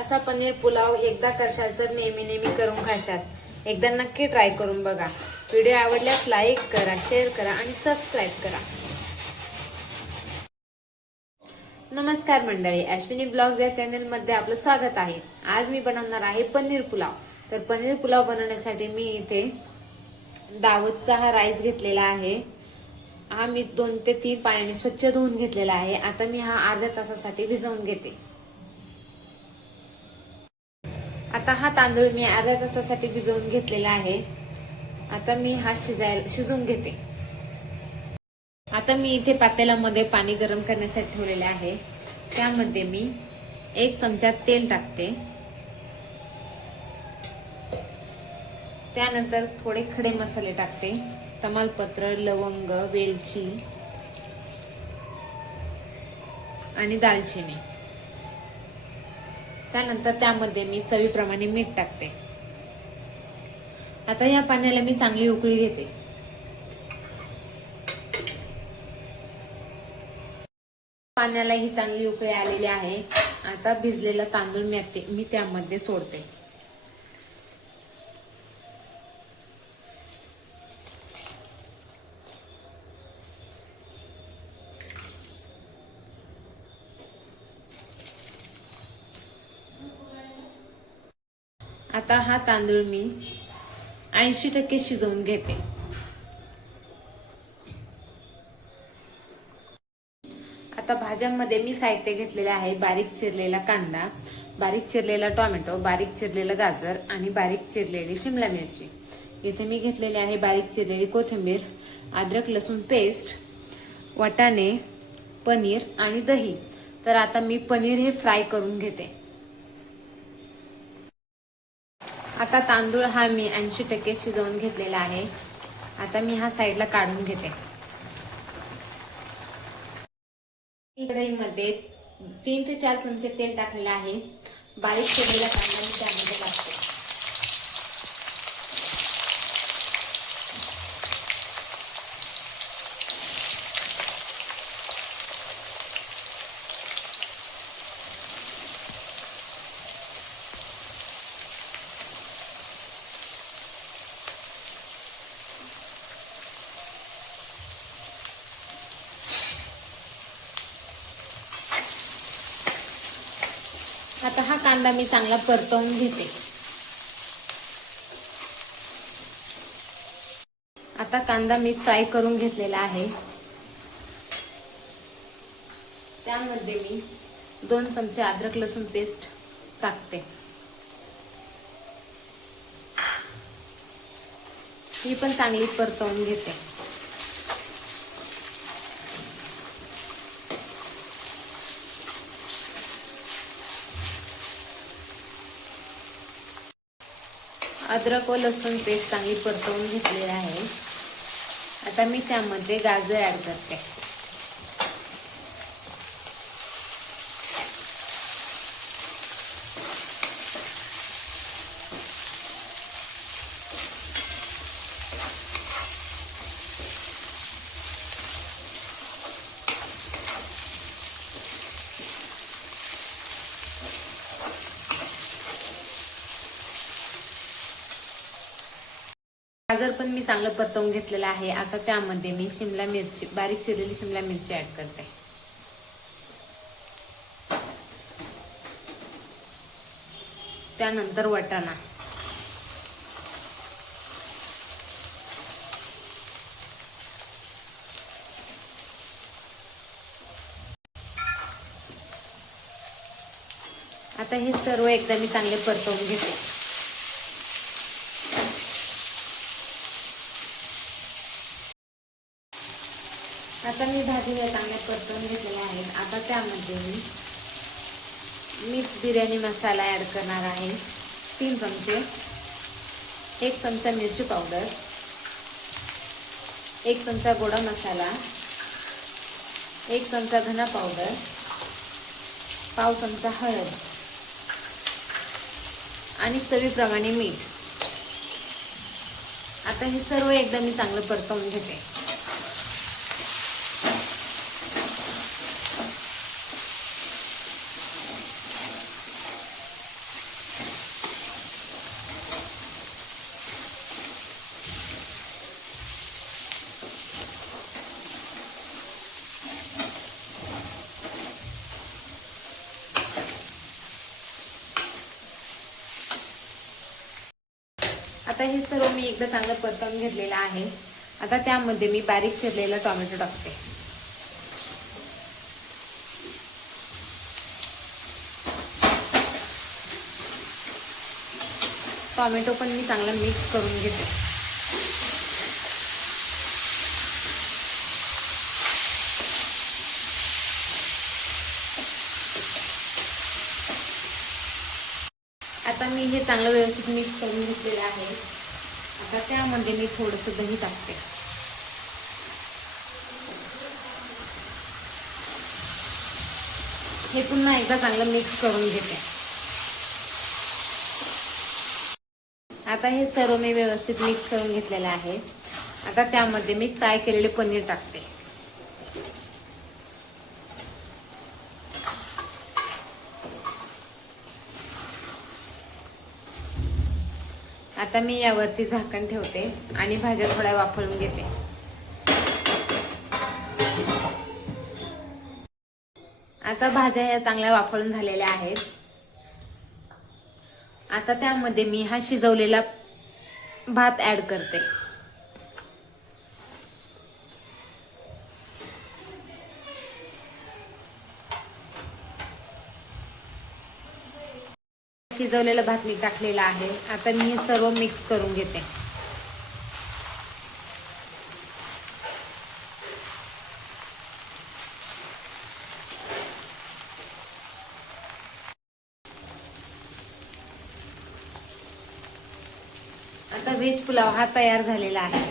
असा पनीर पुलाव एकदा करशाल तर नेहमी नेहमी करून खाशाल। एकदा नक्की ट्राय करून बघा। व्हिडिओ आवडल्यास लाईक करा, शेअर करा आणि सबस्क्राईब करा। नमस्कार मंडळी, अश्विनी ब्लॉग्स या चॅनल मध्ये आपलं स्वागत आहे। आज मी बनवणार आहे पनीर पुलाव। तर पनीर पुलाव बनवण्यासाठी मी इथे दावतचा हा राईस घेतलेला आहे। हा मी 2 ते 3 पाण्याने स्वच्छ धुवून घेतलेला आहे। आता मी हा अर्ध्या तासासाठी भिजवून घेते। आता हा तांदूळ मी अर्ध्या तासासाठी भिजवून घेतलेला आहे। आता मी हा शिजवून घेते। आता मी इथे पातेल्यामध्ये पाणी गरम करण्यासाठी ठेवलेले आहे। त्यामध्ये मी 1 चमचा तेल टाकते। त्यानंतर थोडे खडे मसाले टाकते। तमालपत्र, लवंग, वेलची आणि दालचिनी। त्यानंतर त्यामध्ये मी चवीप्रमाणे मीठ टाकते। आता या पाण्याला मी चांगली उकळी घेते। पाण्याला ही चांगली उकळी आलेली आहे। आता भिजलेला तांदूळ मी त्यामध्ये सोडते। आता हा तांदूळ मी 80% शिजवून घेते। आता भाज्यांमध्ये मी साहित्य घेतलेले आहे। बारीक चिरलेला कांदा, बारीक चिरलेला टोमॅटो, बारीक चिरलेलं गाजर आणि बारीक चिरलेली शिमला मिरची। इथे मी घेतलेली आहे बारीक चिरलेली कोथिंबीर, अद्रक लसूण पेस्ट, वाटाणे, पनीर आणि दही। तर आता मी पनीर हे फ्राय करून घेते। आता तांदूळ हा मी 80% शिजवून घेतलेला आहे। आता मी हा साईडला काढून घेते। कढईमध्ये 3 ते 4 चमचे तेल टाकलेले आहे। बारीक चिरलेला कांदा मी त्यामध्ये टाकते। आता हा कांदा मी चांगला परतवून घेते। आता कांदा मी फ्राय करून घेतलेला आहे। त्यामध्ये मी 2 चमचे अद्रक लसूण पेस्ट टाकते। ही पण चांगली परतवून घेते। अद्रक व लसूण पेस्ट चांगली परतवून घेतलेली आहे। आता मी त्यामध्ये गाजर ऍड करते। गाजर पण मी चांगलं परतवून घेतलेलं आहे। आता त्यामध्ये मी शिमला मिरची, बारीक चिरलेली शिमला मिरची ऍड करते। त्यानंतर वाटाणा, आता हे सर्व एकदा मी चांगले परतवून घेते। आता मी भाजीला चांगल्या परतवून घेतलेल्या आहेत। आता त्यामध्ये मी मिक्स बिर्याणी मसाला ऍड करणार आहे। 3 चमचे, 1 चमचा मिरची पावडर, 1 चमचा गोडा मसाला, 1 चमचा धना पावडर, पाव चमचा हळद आणि चवीप्रमाणे मीठ। आता हे सर्व एकदा मी चांगलं परतवून घेते। आता हे सर्व मी एकदा चांगलं परतवून घेतलेलं आहे. आता त्यामध्ये मी बारीक चिरलेला टोमॅटो टाकते. टोमॅटो पण मी चांगला मिक्स करून घेते. आता मी हे चांगलं व्यवस्थित मिक्स करून घेतलेलं आहे. आता त्यामध्ये मी थोडंसं दही टाकते. हे पुन्हा एकदा चांगलं मिक्स करून घेते. आता हे सर्व मी व्यवस्थित मिक्स करून घेतलेलं आहे. आता त्यामध्ये मी फ्राय केलेले पनीर टाकते. आता मी यावरती झाकण ठेवते आणि भाज्या थोड्या वाफळून घेते. आता भाज्या या चांगल्या वाफळून झालेल्या आहेत. आता त्यामध्ये मी हा शिजवलेला भात ऍड करते. शिजवलेला भात मी टाकलेला आहे. आता मी हे सर्व मिक्स करून घेते. आता व्हेज पुलाव हा तयार झालेला आहे.